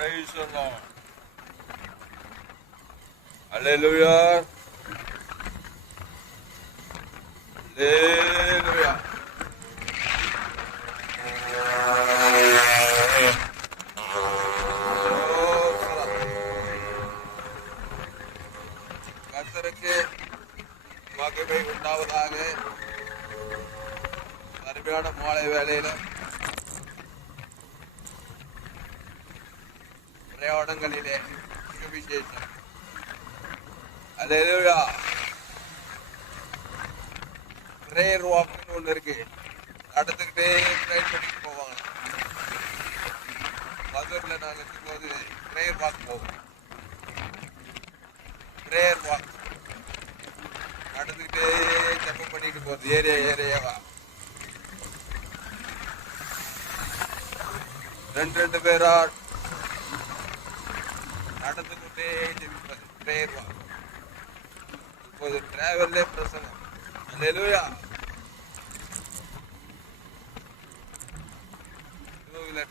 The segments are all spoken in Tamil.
Praise the Lord. Hallelujah. Hallelujah. கர்த்தருக்கு மகிமை உண்டாவதாக. அருமையான மாலை வேளையில பிரயாணங்களிலே விசேஷம். அல்லேலூயா. பிரேயர் வாக்னு ஒண்ணு இருக்கு. நடந்துக்கிட்டே ட்ரெயின் பண்ணிட்டு போவாங்க. மதுரையில நாங்க இருக்கும்போது பிரேயர் வாக் போவோம். பிரேயர் வாக் நடந்துக்கிட்டே ஜெபம் பண்ணிட்டு போறது. ஏரியாவா ரெண்டு பேரா நடந்து கொண்டே ஜெபிப்பது பிரேயர் வாக். இப்போது டிராவல்லே பிரசங்கம். அல்லேலூயா.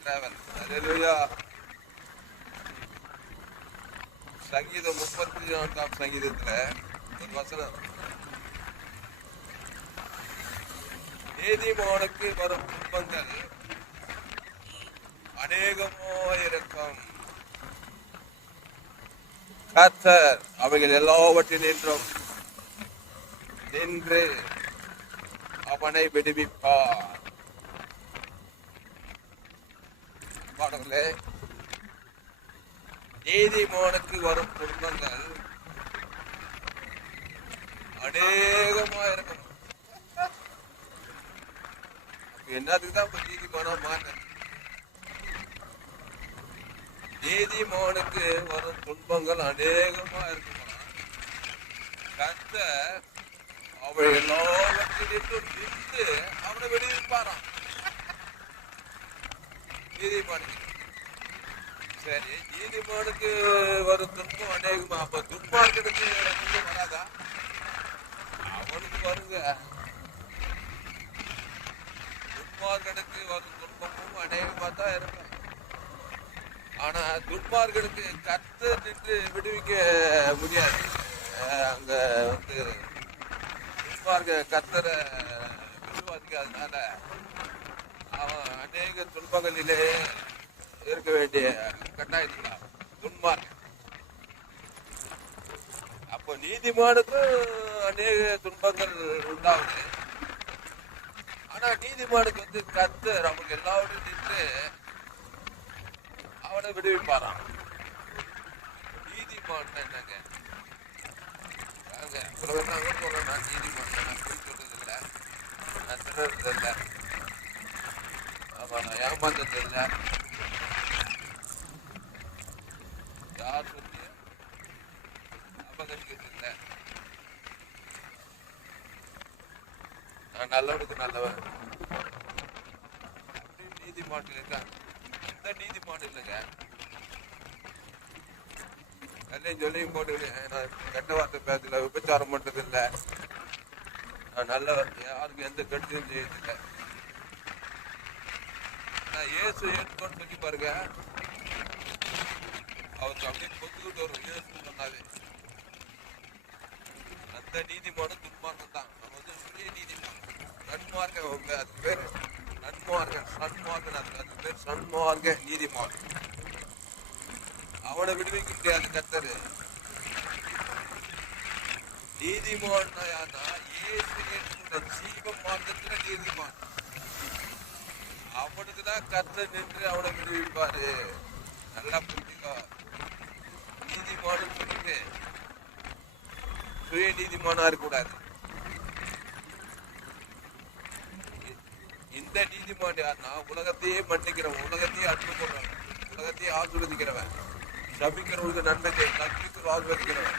டிராவல். அல்லேலூயா. சங்கீதம் 34ஆம் சங்கீதத்துல ஒரு வசனம், நீதிமானுக்கு வரும் துன்பங்கள் அநேகமோ இருக்கும், கர்த்தர் அவைகள் எல்லாவற்றினின்றும் நின்று அவனை விடுவிப்பார். பாடங்களே, நீதிமானுக்கு வரும் துன்பங்கள் அநேகமா இருக்கணும். என்னதுக்கு தான் இப்ப நீதிமானா மாற்ற? நீதிமானுக்கு வரும் துன்பங்கள் அநேகமா இருக்குமா, கர்த்தர் அவை எல்லாவற்றிலும் நின்று அவனை விடுவிப்பாராம். நீதிமானுக்கு சரி, நீதிமானுக்கு வரும் துன்பம் அநேகமா, அப்ப துன்மார்க்கனுக்கு துன்பம் வராதா? அவனுக்கு வருங்க. துன்மார்க்கனுக்கு வரும் துன்பமும் அநேகமா தான் இருக்கும். ஆனா துன்மார்க்கனுக்கு கர்த்தர் நின்று விடுவிக்க முடியாது. அங்க துன்மார்க்க கர்த்தரை விசுவாசிக்காதனால அவன் அநேக துன்பங்களிலே இருக்க வேண்டிய கட்டாயம் துன்மார்க்க. அப்போ நீதிமானுக்கும் அநேக துன்பங்கள் உண்டாகுது. ஆனா நீதிமானுக்கு கர்த்தர் அவங்க எல்லாரும் நின்று அவனை விடுவிப்பாராம். நீதிமான் என்னங்க? நான் நீதிமான், நான் போய் சொல்றது இல்லை, நான் திருடுறது இல்லை, ஆமா நான் ஏமாந்தது இல்லை. யார் சொல்லி அபகரிக்கிறது இல்லை. நான் நல்லவனுக்கு நல்லவன் அப்படின்னு நீதிமான் இருக்கா? இந்த நீதிமான் இல்லைங்க. எல்லாம் சொல்லியும் போட்டு நான் கெட்ட வார்த்தை பேசல, விபச்சாரம் பண்றது இல்லை, நான் நல்லவன், யாருக்கும் எந்த கெடுதியும் செய்யறதில்லை. நான் ஏசு ஏற்றுக்கொண்டு சொல்லி பாருங்க, அவருக்கு அப்படியே கொத்துக்கிட்டு வரும். ஏசு சொன்னாவே அந்த நீதிமானும் துன்மார்க்கம் தான். நம்ம சுய நீதிமான், நன்மார்க்க, அது பேர் நன்மார்க்கன், சன்மார்க்கன், அது பேர் சன்மார்க்க நீதிமான். அவனை விடுவிக்க முடியாது கர்த்தர். நீதிமான் ஜீவ மார்க்கத்துல நீதிமான், அவனுக்குதான் கர்த்தர் நின்று அவனை விடுவிப்பாரு. நல்லா புரிஞ்சுக்கோ. நீதிமானு சொல்லிட்டு சுய நீதிமானா இருக்கக்கூடாது. இந்த நீதிமான் யாருன்னா உலகத்தையே மன்னிக்கிறவன், உலகத்தையே அன்பு போடுறவன், உலகத்தையே ஆசீர்வதிக்கிறவன், சபிக்கிறவனுக்கு நன்மை செய்ய ஆசீர்வதிக்கிறவன்,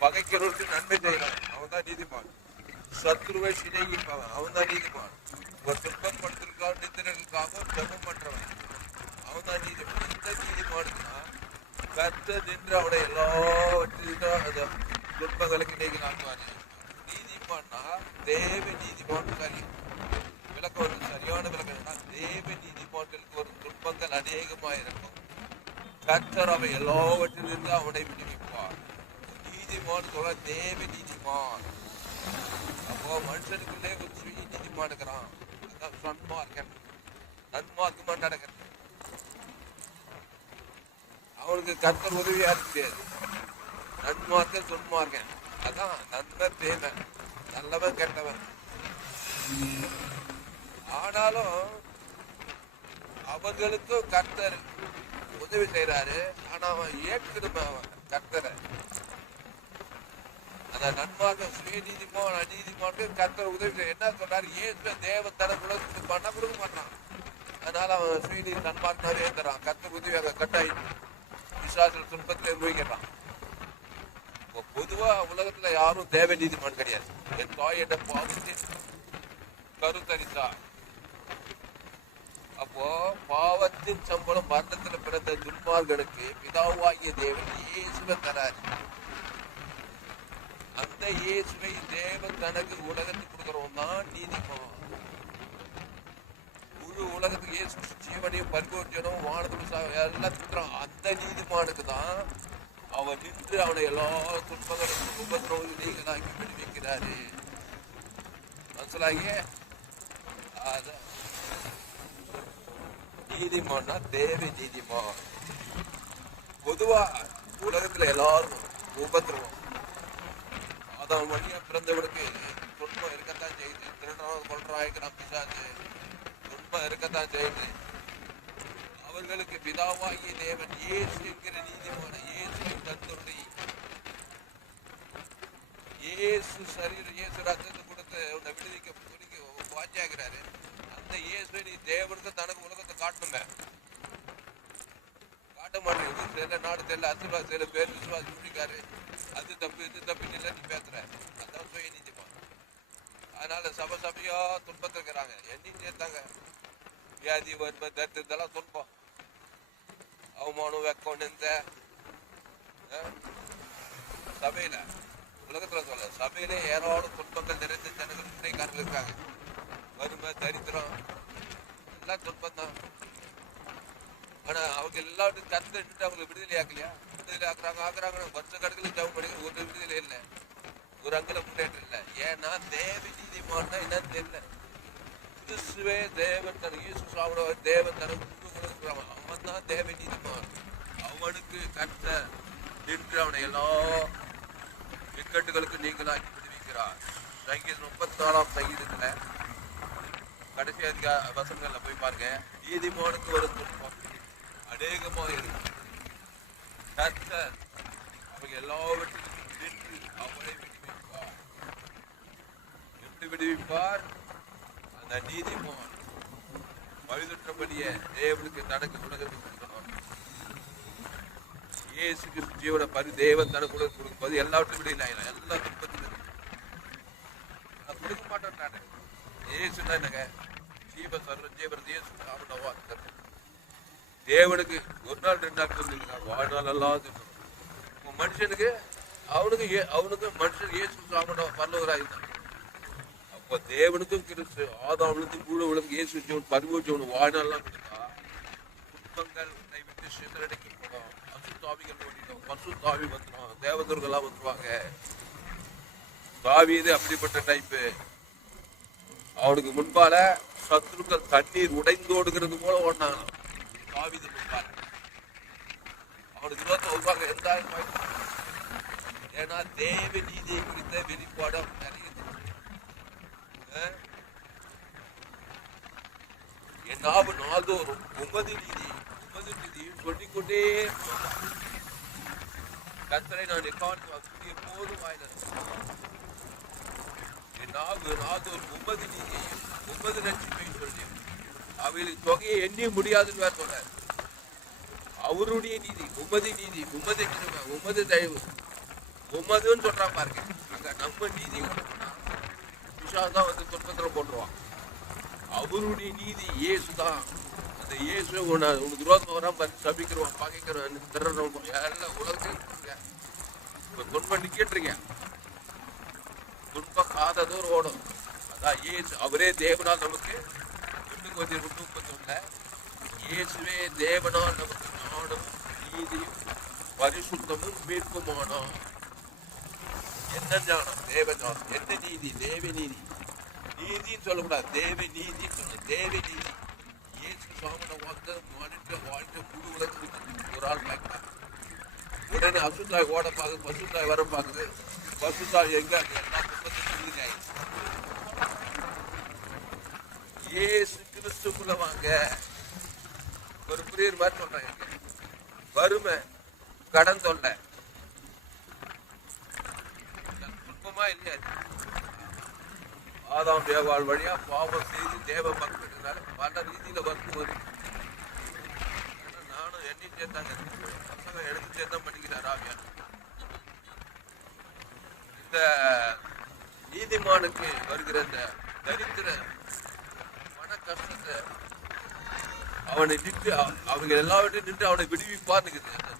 பகைக்கிறவனுக்கு நன்மை செய்யறவன், அவன் தான் நீதிமான். சத்ருவை சிநேகிப்பவன், அவன் தான் நீதிமான். ஒரு துன்பப்படுத்திற்காக நித்திரர்களுக்காக ஜெபம் பண்றவன், அவன் தான் நீதிமான். இந்த நீதிமானுக்குன்னா கர்த்தர் நின்று அவனை எல்லாவற்றையும் அந்த துன்பங்களுக்கு நீங்களாக்குவாரு. நீதிமான்னா தேவ நீதிமான். சரி, விளக்கம் சரியான விளக்கம். தேவ நீதிமான்களுக்கு வரும் துன்பங்கள் அநேகமாயிருக்கும். கர்த்தர் அவை எல்லாவற்றிலிருந்து அவனை விடுவிப்பார். நீதிமான் சொல்ல தேவ நீதிமான். அப்போ மனுஷனுக்குள்ளே ஒரு சுய நீதிமான் இருக்கிறான். அதான் சன்மார்க்கன். நன்மார்க்கமா நடக்கிறது. அவனுக்கு கர்த்தர் உதவியா இருக்காது. நன்மார்க்கன் துன்மார்க்கன். அதான் நன்மன் தேவன், நல்லவன் கெட்டவன். ஆனாலும் அவர்களுக்கும் கர்த்தர் உதவி செய்யறாரு. ஆனா அவன் ஏற்கனவே அவன் கர்த்தரை அந்த நன்மார்க்க சுய நீதிமான் அநீதிமானுக்கு கர்த்தர் உதவி செய்ய என்ன சொல்றாரு? ஏசுவ தேவன் தர பண்ண கொடுக்க மாட்டான். அதனால அவன் சுய நீதி நன்மார்க்காவே ஏத்துறான். கர்த்தர் உதவியாக கட்டாயி விசுவாச துன்பத்திலே அனுபவிக்கிறான். பொதுவா உலகத்துல யாரும் தேவ நீதிமான் கிடையாது. என் தாய் என்ற பாவத்தை கருத்தரித்தா. அப்போ பாவத்தின் சம்பளம் மரணத்துல பிறந்த துன்மார்களுக்கு பிதாவாகிய தேவன் இயேசுவை தராரு. அந்த இயேசுவை தேவன் தனக்கு உலகத்துக்கு கொடுக்கிறவன் தான் நீதிமான். முழு உலகத்துக்கு இயேசு ஜீவனையும் பரிபூர்ணம் வானத்துல எல்லாம் கொடுக்குறான். அந்த நீதிமானுக்கு தான் அவன் நின்று அவனை எல்லா துன்பங்களும் உபதிரவம் நீங்களாக்கி விடுவிக்கிறாரு. மனசிலாகிய நீதிமான்னா தேவ நீதிமான். பொதுவா உலகத்துல எல்லாரும் உபதிரவம் அதான் வழியா பிறந்தவனுக்கு துன்பம் இருக்கத்தான் செய்யுது. திருடனாக கொள்றாய்க்கிறான் பிசாசு. துன்பம் இருக்கத்தான் செய்யுது. அவர்களுக்கு பிதாவாகிய தேவன் இயேசு என்கிற நீதிமான இயேசு தந்துள்ளி இயேசு சரீரம் இயேசு ரத்தத்தை கொடுத்து உன்னை விடுவிக்க வாஞ்சாகிறாரு. அந்த இயேசு நீ தேவனுக்கு தனக்கு உலகத்தை காட்டணுமே, காட்ட மாட்டேங்குது. சில நாடு தெரியல அசுவா சில பேர் விசுவாசி முடிக்காரு. அது தப்பு இது தப்புன்னு இல்லை நீ பேசுற. அதான் சுய நீதிமான். அதனால சபையா துன்பத்தை இருக்கிறாங்க. என்னையும் சேர்த்தாங்க. வியாதி வறுமை தரித்திரத்தெல்லாம் துன்பம், அவமானம் வெக்கம் நிந்த சபையில உலகத்துல சொல்ல சபையில ஏராளம் துன்பங்கள் நிறைந்த ஜனங்கள் முன்னைக்காரர்கள் இருக்காங்க. வறுமை தரித்திரம் எல்லாம் துன்பம் தான். ஆனா அவங்க எல்லாத்தையும் கத்துட்டு அவங்களை விடுதலை ஆக்கலையா? விடுதலை ஆக்குறாங்க வருஷ கணக்கில் ஜவு பண்ணி ஒரு விடுதலை இல்லை, ஒரு அங்கல முன்னேற்றம் இல்லை. ஏன்னா தேவ நீதிமான்னா என்னன்னு தெரியல. கிறிஸ்துவே தேவன் தனக்கு இயேசு சாப்பிட தேவன் தனக்கு அவன் தான் தேவ நீதிமான். அவனுக்கு கர்த்த நின்று அவனை எல்லா விக்கட்டுகளுக்கு நீங்களாக்கி விடுவிக்கிறார். சங்கீதம் 34ஆம் சங்கீதத்துல கடைசி வசனங்கள்ல போய் பாருங்க. நீதிமானுக்கு ஒரு துன்பம் அநேகமா இருக்கு. கர்த்தர் அவங்க எல்லாவற்றிலும் நின்று அவனை விடுவிப்பார். எப்படி விடுவிப்பார்? அந்த நீதிமான் வயதுற்றபடியே தேவனுக்கு தனக்கு உலகத்துக்கு கொடுக்கணும். இயேசுக்கு ஜீவன பரி தேவன் தனக்கு உலகம் கொடுக்கும்போது எல்லாவற்றையும் விட இல்லை. எல்லா துன்பத்திலும் நான் கொடுக்க மாட்டேன். இயேசுனா என்னங்க? ஜீவ சர்வம் ஜீவன் இயேசு சாப்பிடவா தேவனுக்கு ஒரு நாள் 2 நாள் சொல்லிருக்காங்க. வாழ்நாள் எல்லாம் மனுஷனுக்கு அவனுக்கு மனுஷன் இயேசு சாப்பிட பரலவராயிருந்தான். அப்ப தேவனுக்கும் கிறிஸ்து ஆதாமுக்கு கூட உலகம் இயேசு ஜீவன் பரிபூர்ண வாழ்நாள்லாம் கொடுத்தா துன்பங்கள் உன்னை விட்டு சிதறடிக்க போடும். அசுத்தாவிகள் ஓடிடும், பசுத்தாவி வந்துடும், தேவதூர்கள்லாம் வந்துருவாங்க. தாவீது அப்படிப்பட்ட டைப்பு. அவனுக்கு முன்பால சத்துருக்கள் தண்ணீர் உடைந்தோடுகிறது போல ஓடினாங்க. தாவீது முன்பால அவனுக்கு விரோதம் வருவாங்க. எந்த ஏன்னா தேவ நீதியை குறித்த வெளிப்பாடு நிறைய. என் நாவு நாள்தோறும் உமது நீதியும் சொல்லிக்கொண்டே கர்த்தரை நான் எப்போதும் வாயில என் நாவு நாள்தோறும் உமது நீதியையும் உமது ரட்சிப்பையும் சொல்லி அவைகளின் தொகையை எண்ணி முடியாதுன்னு வேற சொல்றாரு. அவருடைய நீதி, உமது கிருபை, உமது தயவு, உமதுன்னு சொல்றான் பாருங்க. அங்க நம்ம நீதி தான் வந்து துன்பத்துல போட்டுருவான். அவருடைய நீதி இயேசுதான். அந்த இயேசு உனக்கு விரோதம் வராம சபிக்கிறோம், பகைக்கிறோம், திறறோம், எல்லாம் உலகத்தையும் துன்பம் நிக்கிட்டு துன்பம் காததோர் ஓடும். அதான் இயேசு அவரே தேவனால் நமக்கு 32:31 இயேசுவே தேவனால் நமக்கு ஞானமும் நீதியும் பரிசுத்தமும் மீட்புமானார். என்ன ஞானம்? தேவ ஞானம். என்ன நீதி? தேவ நீதி. நீதின்னு சொல்லக்கூடாது, தேவ நீதி சொல்ல. தேவ நீதி இயேசு சுவாமியோட வாழ்க்கை முழு உலகத்துக்கு ஒரு ஆள் பார்க்கலாம். உடனே அசுத்தாய் ஓட பார்க்குது, பசுத்தாய் வர பார்க்குது. பசுத்தாய் எங்க? எல்லாம் 36 ஆயிடுச்சு. இயேசு கிறிஸ்துக்குள்ள வாங்க. ஒரு புரியர் மாதிரி சொல்றாங்க. வறுமை, கடன் தொல்லை, துன்பமா இல்லையா? ஆதாம் ஏவாள் வழியா பாவம் செய்து தேவ மக்களுக்குனால பல ரீதியில வறுமை வருது. நானும் எண்ணிட்டே தாங்க பசங்க எடுத்துட்டே தான் படிக்கிறார் ஆவியா. இந்த நீதிமானுக்கு வருகிற இந்த தரித்திர மன கஷ்டத்தை அவனை நின்று அவங்க எல்லாவற்றையும் நின்று அவனை விடுவிப்பான்னு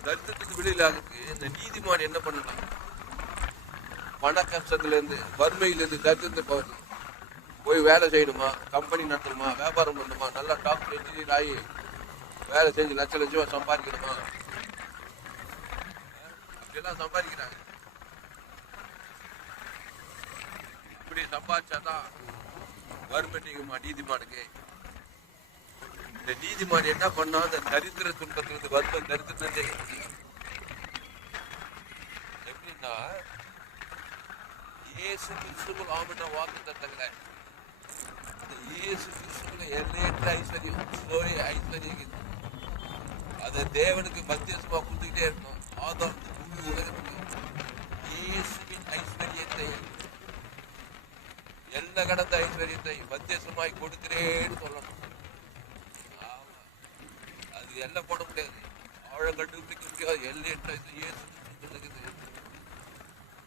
தரித்திரத்துக்கு விடுதலாக இந்த நீதிமான் என்ன பண்ணலாம்? பண கஷ்டத்துல இருந்து, வறுமையில இருந்து, தரித்திரத்தை போய் வேலை செய்யணுமா, கம்பெனி நடத்தணுமா, வியாபாரம் பண்ணணுமா, நல்லா டாக்டர் இன்ஜினியர் ஆகி வேலை செஞ்சு லட்ச லட்சமா சம்பாதிக்கணுமா? அப்படியெல்லாம் சம்பாதிக்கிறாங்க. இப்படி சம்பாதிச்சாதான் வறுமை நீங்குமா நீதிமானுக்கு? இந்த நீதிமான் என்ன பண்ணா? அந்த தரித்திர துன்பத்திலிருந்து வறுமை தரித்திரத்தை எப்படின்னா இயேசு கிறிஸ்துவுக்குள் ஆமென் வாக்கு தத்தங்களை இயேசு கிறிஸ்துவுல எல்லையற்ற ஐஸ்வர்யம், ஐஸ்வர்யம் அதை தேவனுக்கு மத்தியஸ்தமா கொடுத்துக்கிட்டே இருக்கணும். ஆதாம் முழு உலகத்துக்கு இயேசுவின் ஐஸ்வர்யத்தை, எல்லை கடந்த ஐஸ்வர்யத்தை மத்தியஸ்தமாய் கொடுக்கிறேன்னு சொல்லணும். அது எல்லாம் போட முடியாது, ஆழம் கண்டுபிடிக்க முடியாது. எல்லையற்ற இயேசு கிறிஸ்து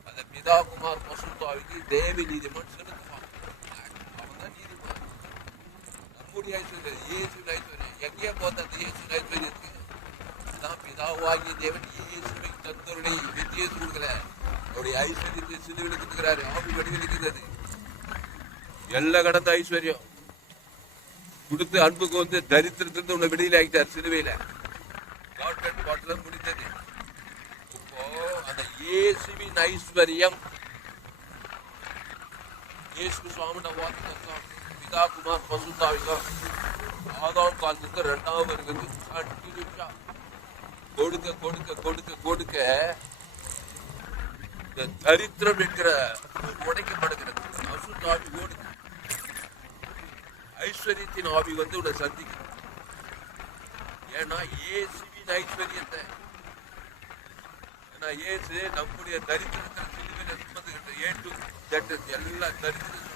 அந்த பிதா குமார் பசுத்தாவிக்கு தேவி நீதிமான் செலுத்துவான். அவன் தான் நீதிமான். நம்முடைய ஐஸ்வர்யம் இயேசு ஐஸ்வர்யம் எங்கேயே போத்த அந்த இயேசு ஐஸ்வர்யத்துக்கு தான் பிதாவாகிய தேவன் இயேசுவை தந்தருடைய வித்தியேசு கொடுக்கல, அவருடைய ஐஸ்வர்யத்தை சிலுவையில் கொடுக்கிறாரு. ஆவி வடிவெடுக்கிறது எல்லை கடந்த ஐஸ்வர்யம் கொடுத்து அன்புக்கு வந்து தரித்திரத்திலிருந்து உன்னை விடுதலை ஆகிட்டார் சிலுவையில. முடித்தது. இப்போ அந்த இயேசுவின் ஐஸ்வர்யம் இயேசு சுவாமியோட வாக்கு பிதா குமார் பசுத்தாவிகம் ஆதாம் காலத்துக்கு 2வது இருக்குது. கண்டினியூஸா கொடுக்க கொடுக்க கொடுக்க கொடுக்க இந்த தரித்திரம் என்கிற உடைக்கப்படுகிறது. பசுத்தாவி ஓடுது. ஐஸ்வர்யத்தின் ஆவி வந்து உன்னை சந்திக்கும். ஏன்னா இயேசுவின் ஐஸ்வர்யத்தை, ஏன்னா இயேசு நம்முடைய தரித்திரத்தை சிலுவையில சுமந்துகிட்டு ஏட்டு ஜட்டு எல்லா தரித்திரம்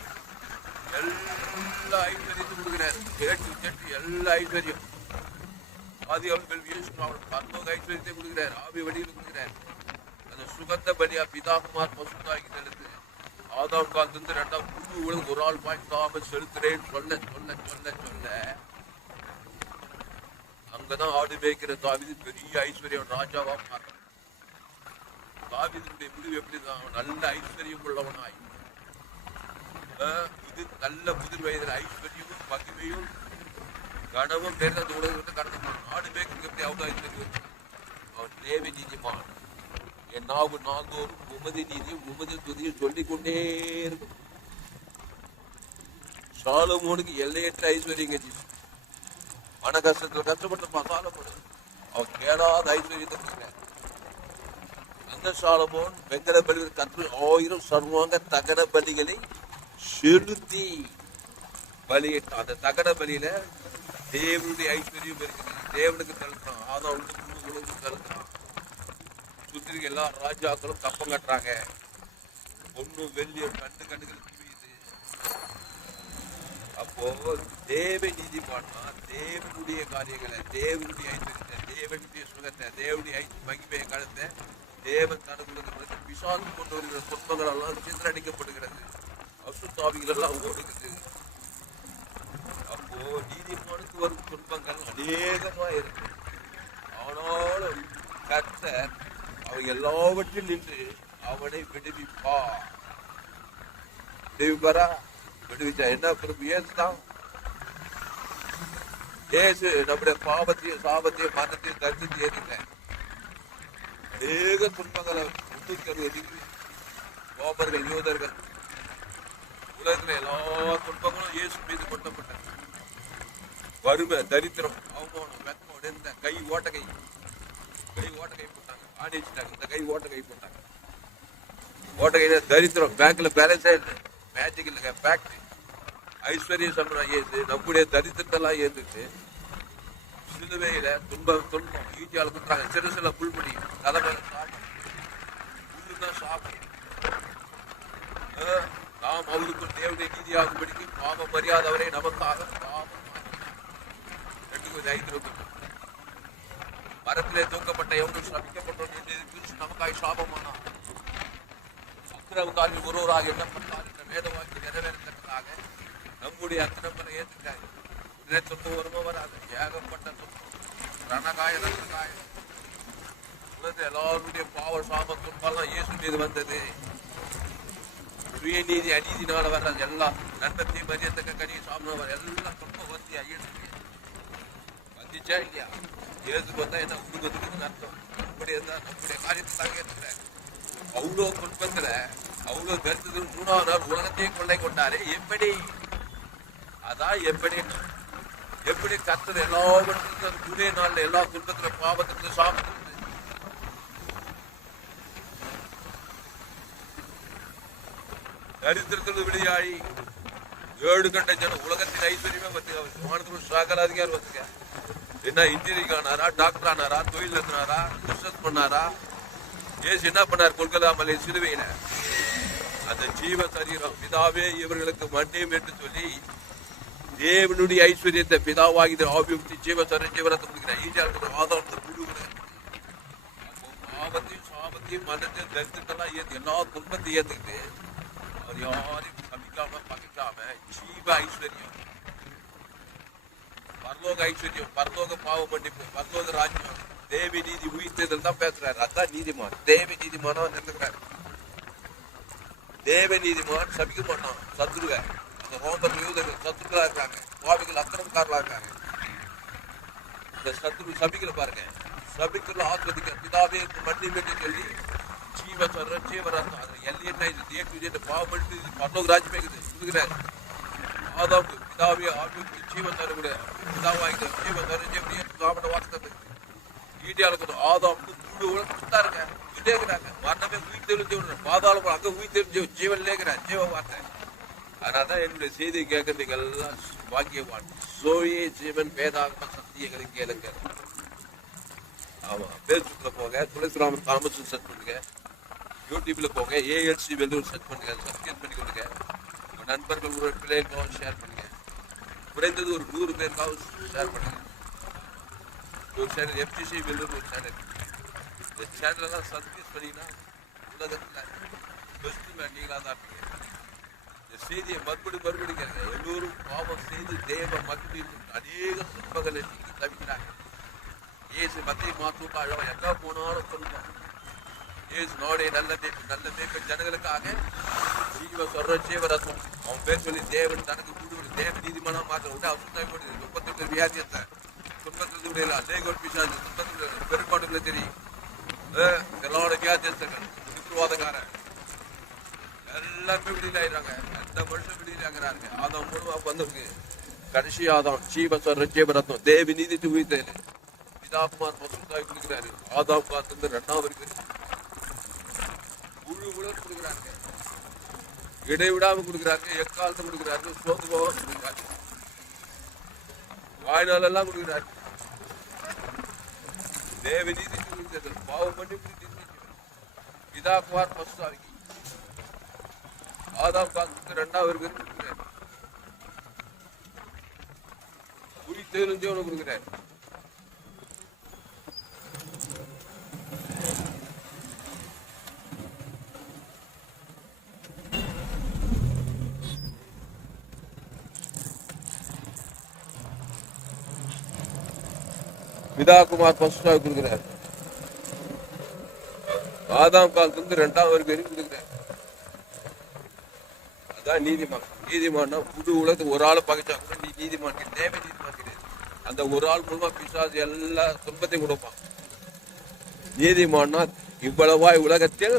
எல்லா ஐஸ்வர்யத்தையும் கொடுக்கிறார். ஏட்டு ஜட்டு எல்லா ஐஸ்வர்யம் ஆதி அவர்கள் பன்மோக ஐஸ்வர்யத்தை கொடுக்கிறார். ஆவி வடிவில் கொடுக்கிறார். அந்த சுகந்த பலியா பிதா குமார் பசுத்தாகி செலுத்து ஆதாம் காலத்திலிருந்து 2ஆம் புது உலகம் ஒரு ஆள் பாய்க்காம செலுத்துறேன்னு சொல்ல சொல்ல சொல்ல சொல்ல அங்கதான் ஆடு மேய்க்கிற தாவீது பெரிய ஐஸ்வர்யம் ராஜாவா மாறுறான். தாவீதுடைய முடிவு எப்படிதான்? நல்ல ஐஸ்வர்யம் உள்ளவனாய், இது நல்ல முதிர் வயதில் ஐஸ்வர்யமும் மகிமையும் கனவும் பேர் அந்த உலகத்தை கடந்து ஆடு மேய்க்கிறது எப்படி அவங்க ஐஸ்வர்யம்? அவன் தேவ நீதிமான். என் நாவு நாள்தோறும் உமது நீதியும் உமது துதியும் சொல்லிக் கொண்டே இருக்கும். சாலமோனுக்கு எல்லையற்ற ஐஸ்வர்யம் கட்சி. மன கஷ்டத்துல கஷ்டப்பட்டு சாலமோன் அவன் கேளாத ஐஸ்வர்யத்தை கொடுக்கிறார். அந்த சாலமோன் வெங்கல பலி 1000 சர்வாங்க தகன பலிகளை செலுத்தி பலியிட்டான். அந்த தகன பலியில தேவனுடைய ஐஸ்வர்யம் இருக்கிறது. தேவனுக்கு தழுத்தான், ஆதாவுக்கு தழுத்தான். சுத்திரி எல்லா ராஜாக்களும் கப்பம் கட்டுறாங்க. பொண்ணு வெள்ளியும் கண்டு கண்டுகள் புரியுது. அப்போ தேவ நீதிமானா தேவனுடைய காரியங்களை, தேவனுடைய ஐஸ்வர்யத்தை, தேவனுடைய சுகத்தை, தேவனுடைய மகிமையை கடந்த தேவன் தனக்கு பிசாசு கொண்டு வருகிற துன்பங்கள் எல்லாம் சிதறடிக்கப்படுகிறது. அசுத்தாவிகள் எல்லாம் ஓடுகிறது. அப்போ நீதிமானுக்கு வரும் துன்பங்கள் அநேகமா இருக்கு. ஆனாலும் கர்த்தர் அவன் எல்லாவற்றில் நின்று அவனை விடுவிப்பாரா? விடுவிச்சா என்ன? ஏசுதான் ஏசு நம்முடைய பாவத்தையும் சாபத்தையும் மரணத்தையும் தரிசித்து ஏறிட்டேன். அநேக துன்பங்களை 360 டிகிரி கோபர்கள் யூதர்கள் உலகத்துல எல்லா துன்பங்களும் இயேசு மீது கொட்டப்பட்டது. வறுமை, தரித்திரம், அவமானம், வெட்கம், இந்த கை ஓட்டகை போட்டாங்க, ஆடிச்சிட்டாங்க. இந்த கை ஓட்டகை போட்டாங்க. ஓட்டகையில தரித்திரம், பேங்க்ல பேலன்ஸே இல்லை, மேஜிக் இல்லைங்க, ஃபேக்ட். ஐஸ்வர்ய சம்பளம் ஏது நம்முடைய தரித்திரத்தெல்லாம் ஏந்துட்டு சிலுவையில துன்பம் ஈட்டியால குத்துறாங்க. சிறுசில புல் பண்ணி தலைமையில சாப்பிடும் சாப்பிடும். நாம் அவருக்கு தேவனுடைய நீதியாகும்படிக்கு பாவ மரியாதவரை நமக்காக மரத்திலே தூக்கப்பட்ட எவனும் சபிக்கப்பட்டோம் என்று நமக்காய் சாபமானார். அக்கிரமக்காரில் ஒருவராக எண்ணப்பட்டார் என்ற வேதவாக்கி நிறைவேறத்தக்கதாக நம்முடைய அக்கிரமங்களை ஏற்றுக்கிறார். உடனே துன்பம் வருமோ வராது, ஏகப்பட்ட துன்பம், ரணகாய ரசகாய எல்லாருடைய பாவ சாப துன்பம் இயேசு மீது வந்தது. சுயநீதி அநீதினால வர்றது எல்லாம் நன்மத்தையும் மரியத்தக்க கனியை சாப்பிடுவார் எல்லாம் துன்பம் வந்து வந்துச்சா இல்லையா? ஏசுக்கு வந்தா என்ன குடும்பத்துக்கு அர்த்தம். நம்முடைய காரியத்தை தான் ஏற்றுக்கிறார். அவ்வளோ துன்பத்துல அவ்வளோ பெருந்தது 3ஆவது நாள் உலகத்தையும் கொள்ளை கொண்டாரு. எப்படி அதான் எப்படி கத்தது எல்லாவற்றுக்கும் 3 நாள்ல எல்லா துன்பத்துல பாவத்துக்கு சாப்பிட்டு தரித்திரத்தில் விளையாடி 7 கண்ட ஜனம் உலகத்தின் ஐஸ்வர்யமே வந்து சகல அதிகாரம் வந்துங்க. என்ன இன்ஜினியரிங் ஆனாரா, டாக்டர் ஆனாரா, தொழில் நடத்தினாரா, பிசினஸ் பண்ணாரா? ஏசு என்ன பண்ணார்? கொல்கத்தா மலை சிலுவையில அந்த ஜீவ சரீரம் பிதாவே இவர்களுக்கு மன்னியும் என்று சொல்லி தேவனுடைய ஐஸ்வர்யத்தை பிதாவாகிற ஆபியுக்தி ஜீவ சரீரத்தை கொடுக்கிறார். ஈஜாவுக்கு ஆதாரத்தை கொடுக்குற பாவத்தையும் சாபத்தையும் மனத்தையும் தரித்திரத்தெல்லாம் ஏற்று எல்லா துன்பத்தையும் ஏற்றுக்கிட்டு அவர் யாரையும் சபிக்காம பகைக்காம ஜீவ ஐஸ்வர்யம், பரலோக ஐஸ்வர்யம், பரலோக பாவ மன்னிப்பு, பரலோக ராஜ்யம், தேவி நீதி உயிர்த்ததில் தான் பேசுறாரு. அதான் நீதிமான். தேவி நீதிமானோ நினைக்கிறாரு. தேவ நீதிமான் சபிக்க மாட்டான். சத்துருவ அந்த ரோமர் யூதர்கள் சத்துருக்களா இருக்காங்க, பாவிகள் அக்கிரமக்காரலா இருக்காங்க. இந்த சத்துரு சபிக்கல பாருங்க, சபிக்கல ஆத்மதிக்க பிதாவே மன்னிப்பு என்று சொல்லி ஜீவராசம் அது எல்லையற்ற இது பாவம் பண்ணிட்டு பரலோக ராஜ்யமே இருக்குது. ஆதாம் பிதாவே ஆபியுக்தி ஜீவன் தரக்கூடிய பிதாவாகிற ஜீவன் தர சாப்பிட வார்த்தை ஈட்டியாளுக்கு ஆதாம் கொடுத்தாருங்க. இருக்கிறாங்க மரணமே உயிர் தெரிஞ்சு பாதாளம் அங்க உயிர் தெரிஞ்சு ஜீவன் இருக்கிறார் ஜீவ வார்த்தை. அதனாலதான் என்னுடைய செய்தியை கேட்கறதுக்கு எல்லாம் பாக்கியவான். சோயே ஜீவன் வேதாகம சத்தியங்களை கேளுங்க. ஆமா, பேஸ்புக்ல போங்க, துளசிராமன் தாமஸ் சர்ச் பண்ணுங்க, யூடியூப்ல போங்க, ஏஎல்சி வெல்லூர் சர்ச் பண்ணுங்க, சப்ஸ்கிரைப் பண்ணி கொடுங்க. உங்க நண்பர்கள் ஒரு பிள்ளைகளுக்காக ஷேர் பண்ணுங்க. குறைந்தது ஒரு 100 பேருக்காவது ஷேர் பண்ணுங்க. ஒரு சேனல் எஃப்டிசி வெல்லூர் ஒரு சேனல். இந்த சேனலெல்லாம் சப்ஸ்கிரைப் பண்ணிங்கன்னா உலகத்துல பெஸ்ட் மேன் நீங்களாக தான் இருப்பீங்க. இந்த செய்தியை மறுபடி கேளுங்க. எல்லோரும் பாவம் செய்து தேவ மகிழ்ச்சி அநேக துன்பங்களை நீங்க தவிக்கிறாங்க. ஏசு மத்திய மாத்தூக்கா அழவா எங்க போனாலும் சொல்லுவான். ஏசு நாடே நல்ல மேய்ப்பு ஜனங்களுக்காக ஜீவரசம் அவன் பேர் சொல்லி தேவன் தனக்கு கூடுவது தேவ நீதிமானா மாத்திரம் விட்டு அவசரம் போடுது. 38 வியாதியத்தை துன்பத்தினுடைய அநேக பிசாசு துன்பத்தினுடைய பெரும்பாடுகளை தெரியும். எல்லாரோட வியாதியஸ்தர்கள் விசுவாதக்காரன் எல்லாருமே விடுதலாயிடுறாங்க. எந்த மனுஷன் விடுதலாகிறாங்க. ஆதாம் மூலமா வந்தவங்க கடைசி ஆதாம் ஜீவரத்னம் தேவி நீதிட்டு உயிர்த்தேன் பிதாகுமார் பசுத்தாய் கொடுக்கிறாரு. ஆதாம் காத்து 2வது முழு உலகம் கொடுக்குறாங்க. இடைவிடாம கொடுக்குறாங்க, எக்காலத்தை கொடுக்குறாரு, சோத்து போக கொடுக்குறாரு, வாய்நாள் எல்லாம் கொடுக்குறாரு. தேவ நீதி பாவம் பண்ணி பிதாகுமார் பசுத்தாய்க்கு ஆதாம் காத்து 2வது கொடுக்குறாரு. உயிர் தெரிஞ்சவனு கொடுக்குறாரு. பிதாகுமார் பசுத்தாய் கொடுக்கிறார். ஆதாம் காலத்துல 2வது பேரும் கொடுக்கிறார். அதான் நீதிமான். நீதிமான்னா புது உலகத்துக்கு ஒரு ஆளை பகைச்சா கூட நீ நீதிமான், தேவ நீதிமான் கிடையாது. அந்த ஒரு ஆள் மூலமா பிசாசு எல்லா துன்பத்தையும் கொடுப்பான். நீதிமான்னா இவ்வளவாய் உலகத்தில்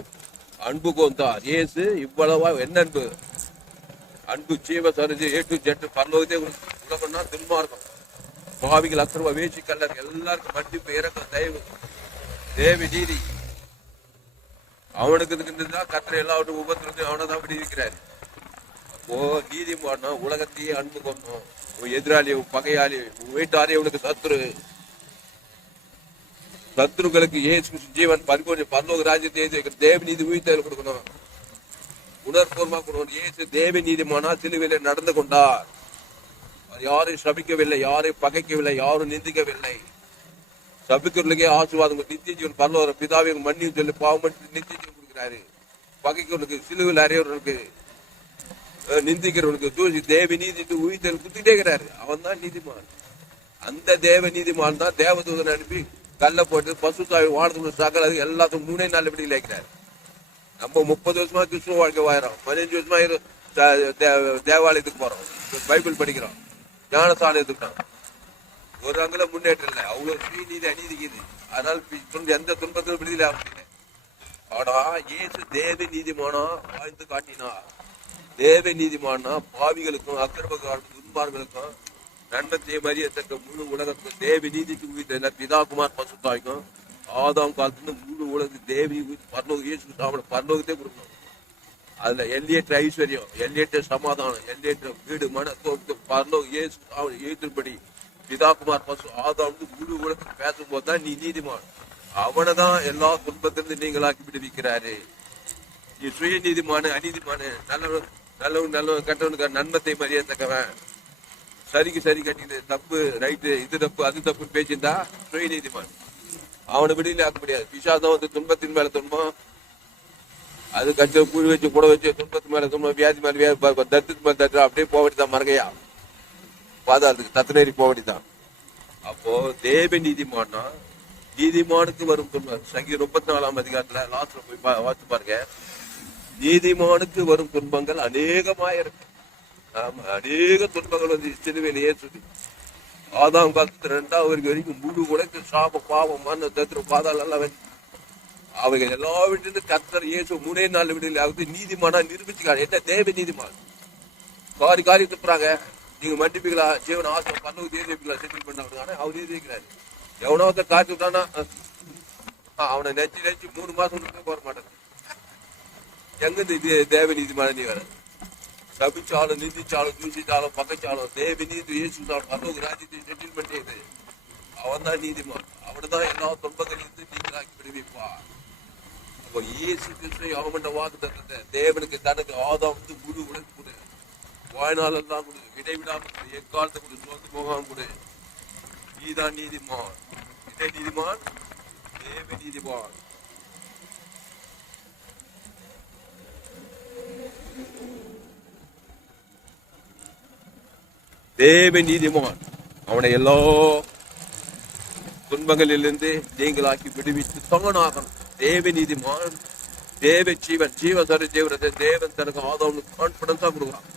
அன்பு கொண்டார். இயேசு இவ்வளவாய் என்ன அன்பு? அன்பு ஜீவ சரிஞ்சு ஏட்டு ஜெட்டு பரலோகத்தே உலகம்னா துன்மார்க்கம், பாவிகள், அக்கிரம, வேசி, கல்லர் எல்லாருக்கும் மன்னிப்பு, இறக்கம், தயவு, தேவி, நீதி. அவனுக்கு இருக்குதான் கத்திர எல்லாவற்றும் உபத்திரத்தையும் அவனை தான் விடுவிக்கிறாரு. ஓ நீதிமானா உலகத்தையே அன்பு கொண்டோம். உன் எதிராளி, உன் பகையாளி, உன் வீட்டாரே உனக்கு சத்துருக்களுக்கு ஏசு ஜீவன் பரிபூர்ண பரலோக ராஜ்யத்தை தேவ நீதி உயிர்த்தல் கொடுக்கணும், உணர்பூர்வமா கொடுக்கணும். ஏசு தேவ நீதிமானா சிலுவையில நடந்து கொண்டார். யாரையும் சபிக்கவில்லை, யாரையும் பகைக்கவில்லை, யாரும் நிந்திக்கவில்லை. சபிக்கிறவர்களுக்கே ஆசீர்வாதம், நித்திய ஜீவன் பரலோக பிதாவை மன்னியும் சொல்லி பாவம் நித்திய ஜீவன் கொடுக்கிறாரு. பகைக்கிறவர்களுக்கு, சிலுவையில் அறியவர்களுக்கு, நிந்திக்கிறவனுக்கு தூசி தேவ நீதி உயிர்த்தல் குத்திட்டே இருக்கிறாரு. அவன் தான் நீதிமான். அந்த தேவ நீதிமான் தான் தேவதூதன் அனுப்பி கல்ல போட்டு பசுத்தாய் வாழ்ந்து சகல எல்லாத்துக்கும் 3 நாள் விடுதலை இருக்கிறாரு. நம்ம 30 வருஷமா கிறிஸ்துவ வாழ்க்கை வாயிறோம், 15 வருஷமா தேவாலயத்துக்கு போறோம், பைபிள் படிக்கிறோம், ஞானசாலை எடுத்துக்கிட்டோம். ஒரு அங்குல முன்னேற்றம் இல்லை. அவ்வளவு ஸ்ரீநீதி அநீதிக்குது. அதனால எந்த துன்பத்திலும் விடுதலை ஆகல. ஆனா இயேசு தேவ நீதிமானா வாழ்ந்து காட்டினார். தேவ நீதிமானா பாவிகளுக்கும் அக்கிரமக்காரர்களுக்கும் துன்பார்களுக்கும் நன்மை செய்ய மரியத்தக்க முழு உலகத்துக்கும் தேவ நீதிக்கு உயிர்த்த பிதா குமார் பசுத்தாய்க்கும் ஆதாம் காலத்துல முழு உலகத்துக்கு தேவி பரலோக இயேசு பரலோகத்தே கொடுக்கணும். அதுல எல்லையற்ற ஐஸ்வர்யம், எல்லையற்ற சமாதானம், எல்லையற்ற வீடு, மன தோற்று பரலோக இயேசு எழுத்துப்படி பிதா குமார் பசு ஆதாம் முழு உலகத்துக்கு பேசும்போது தான் நீ நீதிமான். அவனை தான் எல்லா துன்பத்திலிருந்து நீங்களாக்கி விடுவிக்கிறாரு. நீ சுய நீதிமான அநீதிமான நல்லவன் கெட்டவனுக்கு நன்மத்தை மரியாதைக்கவன் சரிக்கு சரி கட்டிட்டு தப்பு ரைட்டு இது தப்பு அது தப்பு பேசியிருந்தா சுய நீதிமான். அவனை விடுதலை ஆக்க முடியாது. பிசாசம் வந்து துன்பத்தின் மேல துன்பம், அது கட்சி கூழ் வச்சு கூட வச்சு துன்பத்து மேல துன்பம், வியாதி மேல வியாதி, தத்துக்கு மேல தட்டு, அப்படியே போவடிதான் மறகையா பாதாளத்துக்கு தத்தனேறி போவடிதான். அப்போ தேவ நீதிமானா நீதிமானுக்கு வரும் துன்பம். சங்கீதம் 34ஆம் அதிகாரத்துல லாஸ்ட்ல போய் வாசிச்சு பாருங்க. நீதிமானுக்கு வரும் துன்பங்கள் அநேகமாயிருக்கு. ஆமா, அநேக துன்பங்கள் வந்து சிலுவையிலேயே சொல்லி ஆதாம் காலத்து 2வது வரைக்கும் முழு உலக சாப பாவம் மண்ண தத்திர பாதாள எல்லாம் அவைகள் எல்லா வீட்டிலிருந்து கர்த்தர் இயேசு 3 நாள் விடுதலை ஆகுது. நீதிமானா நிரூபிச்சுக்காரு. என்ன தேவ நீதிமான் காரி திட்டுறாங்க. நீங்க மன்னிப்பீங்களா, ஜீவன் ஆசை பண்ணு தேர்தல் செட்டில் பண்ண அவர் எழுதிக்கிறாரு. எவனாவது காத்து தானா அவனை நெச்சு 3 மாசம் போற மாட்டாங்க. எங்க இது தேவ நீதிமான நீ வேற சபிச்சாலும் நிந்திச்சாலும் தூசிச்சாலும் பகைச்சாலும் தேவ நீதி இயேசு பரலோக ராஜ்யத்தை செட்டில்மெண்ட் செய்து அவன் தான் நீதிமான். அவன்தான் எல்லா துன்பங்களிலிருந்து நீங்களாக்கி விடுவிப்பா. அப்போ இயேசு கிறிஸ்து அவன் வாக்கு தந்தத்தை தேவனுக்கு தனக்கு ஆதாம் வந்து முழு உலக கொடு, வாழ்நாளெல்லாம் கொடு, இடைவிடாம கொடு, எக்காலத்தை கொடு, சோர்ந்து போகாம கொடு. நீதான் நீதிமான். என்ன நீதிமான்? தேவ நீதிமான். தேவ நீதிமான். அவனை எல்லா துன்பங்களிலிருந்து நீங்களாக்கி விடுவித்து தங்கனாகணும். தேவ நீதிமான், தேவ ஜீவன், ஜீவசரி ஜீவனத்தை தேவன் தனக்கு ஆதாமுக்கு கான்பிடன்ஸா கொடுக்குறான்.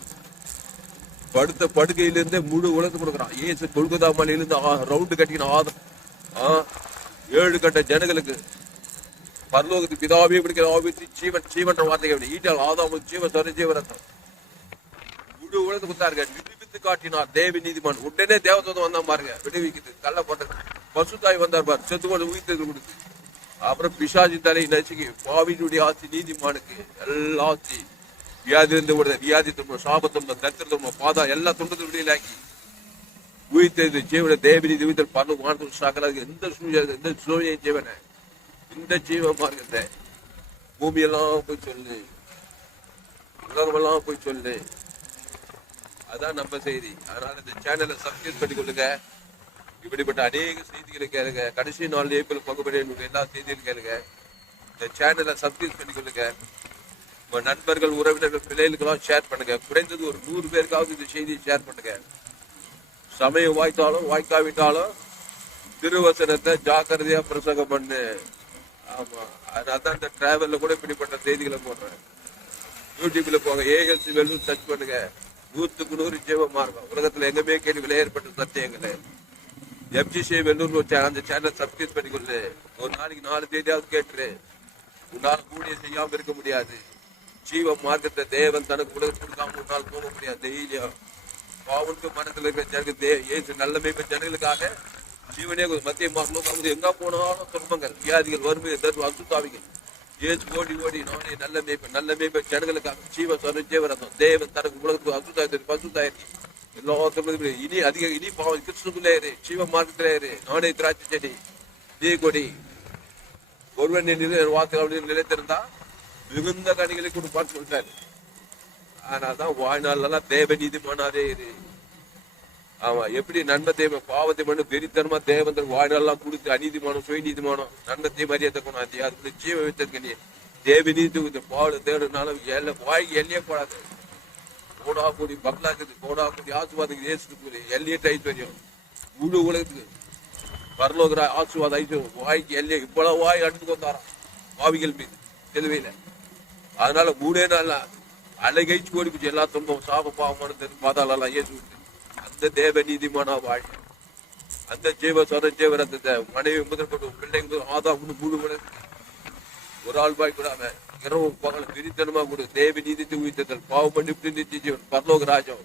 படுத்த படுக்கையிலிருந்து முழு உலகத்தை கொடுக்குறான். ஏசு கொல்கத்தா மலையிலிருந்து ரவுண்டு கட்டின ஆதம் 7 கட்ட ஜனங்களுக்கு பரலோகத்துக்கு பிதாவே பிடிக்கிற ஆவித்து ஜீவன் ஜீவன்ற வார்த்தைகள் ஈட்டால் ஆதாமுக்கு ஜீவசரி ஜீவனத்தை முழு உலகத்தை கொடுத்தாருங்க. விடுவித்து காட்டினார் தேவ நீதிமான். உடனே தேவதூதன் வந்தா பாருங்க, விடுவிக்குது. கல்ல போட்ட பசுத்தாய் வந்தார் பாரு, செத்து கொண்டு உயிர்த்து கொடுத்து. அப்புறம் பிசாஜி தலை நசுக்கி பாவினுடைய ஆட்சி நீதிமானுக்கு எல்லா ஆட்சி வியாதி இருந்து விடுத, வியாதி துன்பம், சாப துன்பம், தத்திர துன்பம், பாதா எல்லா துன்பத்தையும் விடுதலாக்கி உயிர்த்தது ஜீவன தேவ நீதி உயிர்த்தல் பரலோக வானத்துக்கு சாக்கல. எந்த சூழ்நிலை ஜீவனை இந்த ஜீவன் பாருங்க. பூமியெல்லாம் போய் சொல்லு, உலகமெல்லாம் போய் சொல்லு. அதான் நம்ம செய்தி. அதனால இந்த சேனலை சப்ஸ்கிரைப் பண்ணி கொள்ளுங்க. இப்படிப்பட்ட அநேக செய்திகளை கேளுங்க. கடைசி நாள் ஏப்ரல் பகுப்படி எல்லா செய்திகளும் கேளுங்க. இந்த சேனலை சப்ஸ்கிரைப் பண்ணி கொள்ளுங்க. உங்க நண்பர்கள், உறவினர்கள், பிள்ளைகளுக்கெல்லாம் ஷேர் பண்ணுங்க. குறைந்தது ஒரு 100 பேருக்காவது இந்த செய்தியை ஷேர் பண்ணுங்க. சமயம் வாய்த்தாலும் வாய்க்காவிட்டாலும் திருவசனத்தை ஜாக்கிரதையா பிரசங்கம் பண்ணு. ஆமா, அதனால்தான் இந்த டிராவல்ல கூட இப்படிப்பட்ட செய்திகளை போடுறேன். யூடியூப்ல போங்க, ஏஎல்சி வெல்லும் சர்ச் பண்ணுங்க. 100க்கு 100 ஜீவ மார்க்கம். உலகத்துல எங்கமே கேள்விகளை ஏற்பட்ட சத்தியங்களே எம்ஜிசி வெள்ளூர் ஒரு அந்த சேனலை சப்ஸ்கிரைப் பண்ணிக்கொள்ளு. ஒரு நாளைக்கு 4 தேதியாவது கேட்டுரு. உன்னால் கூடிய செய்யாம இருக்க முடியாது. ஜீவ மார்க்கத்தை தேவன் தனக்கு உலக கொடுக்காம உன்னால் போக முடியாது. டெய்லியும் பாவனுக்கு மனசுல இருக்கிற ஜனங்க ஏசு நல்ல மேய்ப்பு ஜனங்களுக்காக ஜீவனே மத்திய மார்க்கம் எங்க போனாலும் துன்பங்கள், வியாதிகள், வறுமை, அசுத்தாவிகள், ஏசு ஓடி ஓடி நானே நல்ல மேய்ப்பு ஜனங்களுக்காக ஜீவ சொன்ன ஜீவரதம் தேவன் தனக்கு உலகத்துக்கு அசுத்தாயிரு பசுத்தாயிருக்கு எல்லாத்துக்கும் இனி பாவம் கிறிஸ்துக்குள்ளே இரு, ஜீவ மார்க்கத்திலே இரு. நானே திராட்சை செடி, நீ கொடி. ஒருவன் வார்த்தை அப்படின்னு நிலைத்திருந்தா மிகுந்த கனிகளை கொடுப்பான்னு சொல்லிட்டாரு. ஆனால்தான் வாழ்நாளெல்லாம் தேவ நீதிமானாவே இரு. ஆமா, எப்படி நன்மை தேவை பாவத்தை பண்ணு வெறித்தனமா தேவன் வாழ்நாளெல்லாம் கொடுத்து அநீதிமானம் சுய நீதிமானம் நன்மத்தை மரியாதை கொண்டு அதுக்குள்ள ஜீவ வைத்திருக்க நீ தேவ நீதி பாவ தேடுனாலும் வாய் எல்லையே போடாது. கோடா கூடி பங்களாக்குது, கோடா கூடி ஆசுவாதத்துக்கு ஏசுக்கு எல்லையிட்ட ஐஸ்வர்யம் முழு உலகத்துக்கு பரலோகிற ஆசுவாத ஐஸ்வர்யம் வாய்க்கு எல்லையை இவ்வளவு வாய் அடித்து கொண்டாராம் பாவிகள் மீது தெளிவையில. அதனால 3 நாள் அலைகைச்சு ஓடி போச்சு எல்லா துன்பம் சாப பாவமான பாதாளெல்லாம் ஏசு. அந்த தேவ நீதிமானா வாழ அந்த ஜீவ சொத ஜீவர் அந்த மனைவி முதற்கொண்டு பிள்ளைங்க ஆதாம் முழு ஒரு ஆள் பாய் கூடாம இரவு பகல விரித்தனமா கூட தேவ நீதித்து உயிர்த்தல் பாவம் பண்ணி நித்திய ஜீவன் பரலோக ராஜம்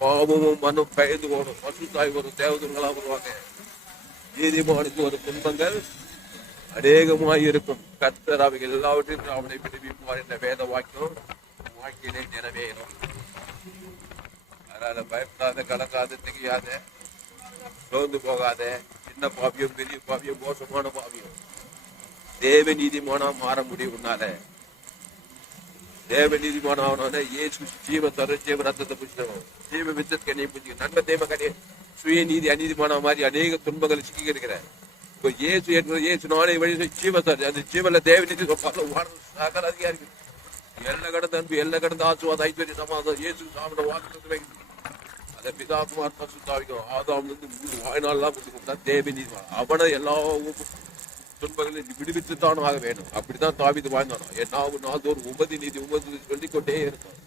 பாவமும் மனம் பயந்து போகணும். பசுத்தாய் வரும், தேவதூர்களா வருவாங்க. நீதிமானுக்கு ஒரு துன்பங்கள் அநேகமாய் இருக்கும். கர்த்தர் அவைகள் எல்லாவற்றையும் அவனை விடுவிப்பார் என்ற வேத வாக்கியம் வாழ்க்கையிலே நிறைவேறும். அதனால பயப்படாத, கலக்காத, திகையாத, சோர்ந்து போகாத. சின்ன பாவியம், பெரிய பாவியம், மோசமான பாவியம் தேவ நீதிமானா மாற முடியும். உன்னால தேவ நீதிமானவன இயேசு ஜீவ தர ஜீவ ரத்தத்தை புடிச்சவன் ஜீவ வித்தத்தை கண்ணியை புடிச்சு நன்மை தேவ கண்ணிய சுய நீதி அநீதிமான மாதிரி அநேக துன்பங்களை சிக்கி இருக்கிற. இப்போ இயேசு நானே வழி ஜீவ தர அந்த ஜீவன்ல தேவ நீதி சகல அதிகாரி எல்லை கடந்த அன்பு, எல்லை கடந்த ஆசுவாத ஐஸ்வர்ய சமாதம் இயேசு சாப்பிட வாக்கு அதை பிதாகுமார் பசுத்தாவிக்கும் ஆதாம் வாழ்நாள்லாம் கொடுத்துருந்தா தேவ நீதிமான் அவனை எல்லா துன்பங்களை விடுவித்துத்தான் ஆக வேணும். அப்படித்தான் தாவீது வாழ்ந்தானோ. என்னாவும் நாள்தோறும் உமது நீதி உமது சொல்லிக்கொண்டே இருக்கும்.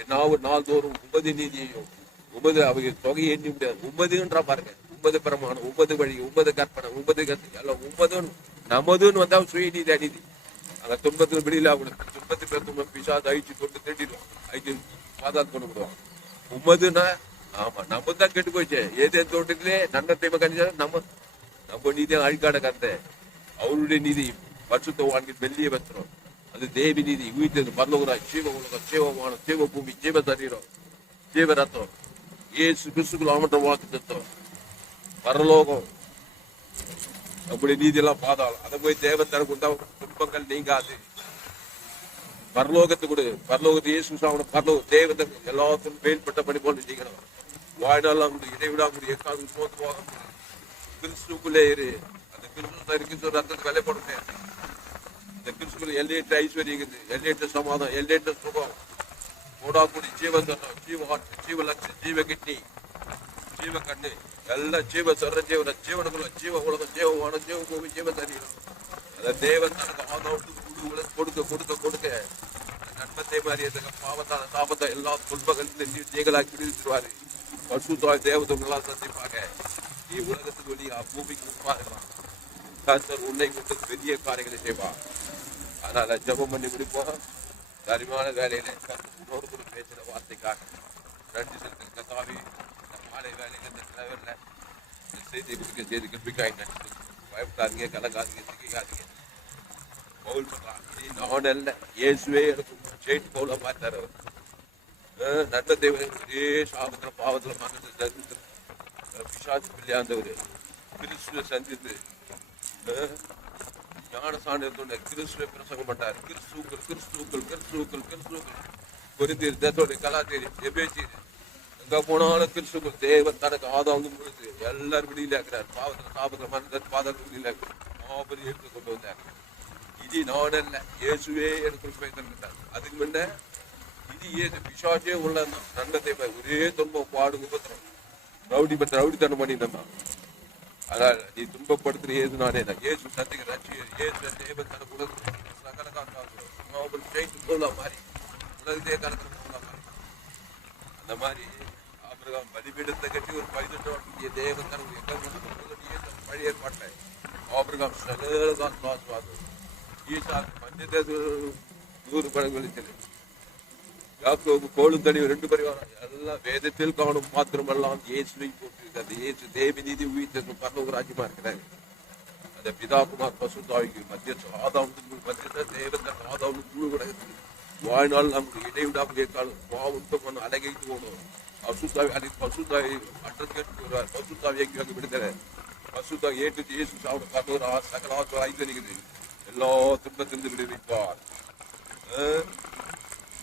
என்னாவும் நாள்தோறும் உமது நீதியையும் உமது அவங்க தொகையை எண்ணி முடியாது. உமதுன்றா பாருங்க, உமது பிரமாணம், உமது வழி, உமது கற்பனை, உமது கருத்து எல்லாம் உமதுன்னு நமதுன்னு வந்தா சுய நீதி அநீதி. அங்க துன்பத்துக்கு வெளியில அவங்களுக்கு துன்பத்துக்கு பெருத்தும் பிசாது அழிச்சு கொண்டு தேடிடுவோம், அழிச்சு பாதாது கொண்டு விடுவோம். உமதுன்னா ஆமா நம்ம தான் கெட்டு போயிடுச்சு. ஏதே தோட்டத்திலே நன்னத்தை கணிச்சா நம்ம நீதியை அழிக்காட கந்த அவருடைய நீதி பரிசுத்த வாழ்க்கையில் வெள்ளிய பெற்றோம். அது தேவி நீதி உயிர்த்தது பரலோகராய் ஜீவ உலகம் ஜீவமானம் ஜீவ பூமி ஜீவ சரீரம் ஜீவ ரத்தம் ஏசு கிறிஸ்துக்குள் அவமற்ற வாக்கு தத்துவம் பரலோகம் நம்முடைய நீதி எல்லாம் பாதாளம். அதை போய் தேவன் தர கொடுத்தா துன்பங்கள் நீங்காது. பரலோகத்தை கொடு, பரலோகத்தை இயேசு சாவணும். பரலோக தேவன் எல்லாத்துக்கும் மேல்பட்ட பணி போல் செய்யணும். வாழ்நாள் இடைவிடாமல் எக்காவது சோத்து போக கிறிஸ்துக்குள்ளே இரு. அந்த கிறிஸ்து ரத்தத்துக்கு விலை போட முடியாது. இந்த கிறிஸ்துக்குள்ள எல்லையற்ற ஐஸ்வர்யம் இருக்குது, எல்லையற்ற சமாதம், எல்லையற்ற சுகம். போடாக்கூடி ஜீவன் தன்னம், ஜீவ லட்சம், ஜீவ கிட்னி, ஜீவ கண்ணு எல்லாம் ஜீவ சொல்ற ஜீவன ஜீவனுக்குள்ள ஜீவ உலகம் ஜீவமான ஜீவ பூமி ஜீவ சரீரம். அதை தேவன் தனக்கு ஆதாவுக்கு கொடுக்க கொடுக்க கொடுக்க நன்மத்தை மாதிரி பாவத்தான சாபத்தை எல்லா துன்பங்களிலும் நீங்களாக்கி விடுவிச்சிருவாரு. பசுத்தாய் தேவதெல்லாம் சந்திப்பாங்க. நீ உலகத்துக்கு வெளியே பூமிக்கு உட்பாருக்கலாம். கர்த்தர் உன்னை கொண்டு பெரிய காரியங்களை செய்வார். அதனால ஜெபம் பண்ணி முடிப்போம். தரிமான வேலையில உன்னோடு கூட பேசுற வார்த்தைக்காக நன்றி செலுத்த கர்த்தாவே. மாலை வேலையில இந்த டிரைவர்ல செய்தி கொடுக்க செய்தி கற்பிக்காய் நன்றி. பயப்படாதீங்க, கலங்காதீங்க, திகைக்காதீங்க. பவுல் சொல்றான், நான் அல்ல இயேசுவே எனக்கு ஜெயிட்டு பவுல பார்த்தாரு. நன்மை தேவன் ஒரே சாபத்துல பாவத்துல மகன் பிசாசு பிள்ளையாந்தவரு கிறிஸ்துவ சந்தித்து ஞான சாண்டத்தோட கிறிஸ்துவ பிரசங்கம் பண்ணாரு. கிறிஸ்துக்கள் கிறிஸ்துக்கள் கிறிஸ்துக்கள் கிறிஸ்துக்கள் பொருந்தீர் தேத்தோட கலாத்தேரி எபேசி எங்க போனாலும் கிறிஸ்துக்கள் தேவன் தனக்கு ஆதாங்க பொழுது எல்லாரும் வெளியில இருக்கிறார். பாவத்துல சாபத்துல மனதில் பாதத்தில் வெளியில மாபெரிய எடுத்து கொண்டு வந்தார். இது நான் அல்ல இயேசுவே எனக்கு தந்துட்டார். அதுக்கு முன்ன இது ஏசு பிசாசே உள்ள நன்மத்தை ஒரே துன்பம் பாடு உபத்திரம் ரவுடித்தனம் பண்ணிட்டு. அதனால நீ துன்பப்படுத்துற ஏசு நானே தான். ஏசு சத்திக ரட்சி ஏசு தேவன் தனக்கு உலகத்தை கணக்கு மாதிரி அந்த மாதிரி ஆபிரகாம் பலிபீடத்தை கட்டி ஒரு 18 வருஷம் தேவன் தனக்கு எங்க கொண்டு பழைய ஏற்பாட்டை ஆபிரகாம் சகலதான் சுவாசம் ஈசாக்கு பஞ்சத்தை 100 பழங்களிச்சது யாக்கோபு கோலும் தனி 2 பரிவாரம் எல்லாம் வேதத்தில் காணும் மாத்திரமெல்லாம் இயேசுவை போட்டிருக்கிறது. இயேசு தேவ நீதி உயிர்த்த பரலோக ராஜ்யமா இருக்கிறாரு. அந்த பிதாகுமார் பசுத்தாவிக்கு மத்திய ஆதாவுக்கு மத்திய தேவன் ஆதாவுக்கு முழு கிடக்குது. வாழ்நாள் நமக்கு இடைவிடாமல் கேட்காலும் பாவத்தை பண்ண அழகைத்து போகணும். பசுத்தாவி அன்னைக்கு பசுத்தாவி அட்ரஸ் கேட்டு வருவார். பசுத்தாவி எங்கே விடுதலை பசுத்தாவி ஏற்று இயேசு சாப்பிட பரலோக சகலாத்து ஐந்து எல்லா துன்பத்திலிருந்து விடுவிப்பார்.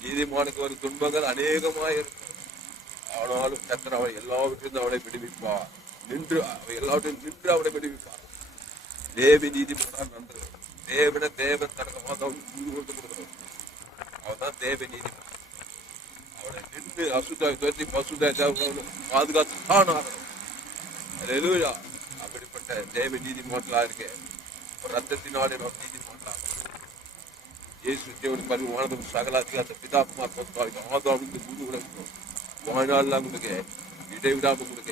நீதிமானுக்கு ஒரு துன்பங்கள் அநேகமாயிருக்கும். ஆனாலும் கர்த்தர் அவனை எல்லாவற்றிலிருந்து அவனை விடுவிப்பார். நின்று அவை எல்லாவற்றையும் நின்று அவனை விடுவிப்பார். தேவி நீதிமன்றம் நன்று தேவன தேவன் தனக்கு மாதம் கொண்டு கொடுக்கணும். அவன் தான் தேவ நீதிமன்றம். அவனை நின்று அசுத்தாய் துரத்தி பசுதாய் பாதுகாத்து தான் ஆகணும். அப்படிப்பட்ட தேவ நீதிமன்றா இருக்க ரத்தத்தினாலே நீதிமன்றம் இயேசு தேவனுக்கு பரிமாணம் சகல அதிகாரத்தை பிதாகுமார் பசுத்தாவிக்கு ஆதாமுக்கு முழு உலகம் வாழ்நாள் கொடுக்க இடைவிடாம கொடுக்க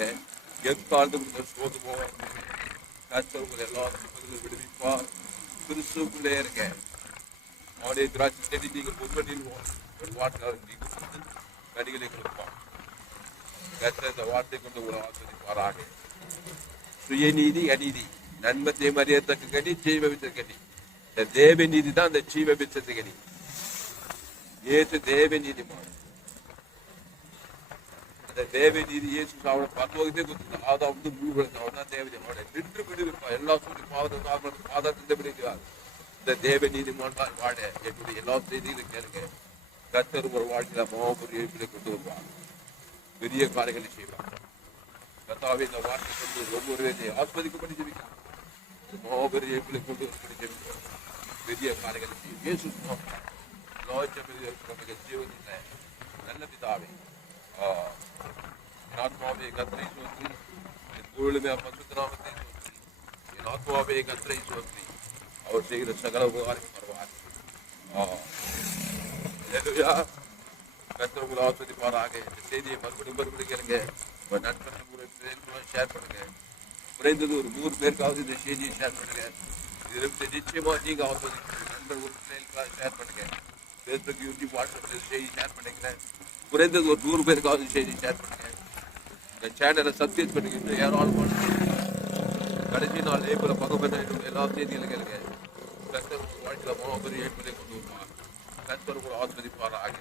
எக்காலத்து கொடுக்க சோது போக கஷ்டங்கள் எல்லா விடுவிப்பார். கிறிஸ்துக்குள்ளே இருக்க அவனுடைய திராட்சை செடி நீங்கள் முன்வண்டியில் கனிகளை கொடுப்பான். இந்த வார்த்தை கொண்டு ஒரு ஆசிரியப்பாராக. சுயநீதி அநீதி நன்மத்தை மறியத்தக்க கனி ஜீவபித்த கனி. இந்த தேவ நீதி தான் இந்த ஜீவபித்த கனி. ஏற்று தேவ நீதிமான அந்த தேவ நீதி இயேசு அவனை பரலோகத்தை கொடுத்து ஆதாம் முழு அவன் தான் தேவதை அவனை நின்று விடுவிப்பான். எல்லா சொல்லி பாதத்தை விடுகிறார். இந்த தேவ நீதிமான் வாழ என்னுடைய எல்லா செய்திகளும் கேளுங்க. கர்த்தர் ஒரு வாழ்க்கையில மாபெரிய கொண்டு வருவார். பெரிய காரியங்களை செய்வார். கர்த்தாவே இந்த வார்த்தை கொண்டு ஒவ்வொரு ஆஸ்பதிக்கப்படி ஜெபிக்கிறார். மாபெரிய கொண்டு வரும்படி ஜெபிக்கிறார். பெரிய காரியங்களை செய்யும். இயேசு ஜீவனில்லை நல்ல பிதாவே என் ஆத்மாவே கர்த்தரை சோதரி என் பொருளுமே பசுத்தராமத்தை சோதரி என் ஆத்மாவே கர்த்தரை சோதரி அவர் செய்கிற சகல உபகாரம் வருவார். கர்த்தர் உங்களை ஆஸ்வதிப்பாராக. இந்த செய்தியை மறுபடியும் கேளுங்க. உங்கள் நண்பர்கள் ஷேர் பண்ணுங்க. குறைந்தது ஒரு 100 பேருக்காவது இந்த செய்தியை ஷேர் பண்ணுங்க. இது நிச்சயமா நீங்க ஆஸ்வதிக்கிறீங்க. நண்பர் ஒரு பிள்ளைகளுக்காக ஷேர் பண்ணுங்க. ஃபேஸ்புக் யூடியூப் வாட்ஸ்அப்ல செய்தி ஷேர் பண்ணிக்கிறேன். குறைந்தது ஒரு 100 பேருக்காவது செய்தி ஷேர் பண்ணுங்க. இந்த சேனலை சப்ஸ்கிரைப் பண்ணிக்கிட்டு யாரும் கடைசி நாள் ஏப்ரல் 15 எல்லா செய்திகளும் கேளுங்க. கர்த்தர் வாழ்க்கையில மாபெரிய கொண்டு வருவார். கர்த்தர் ஆஸ்வதிப்பாராக.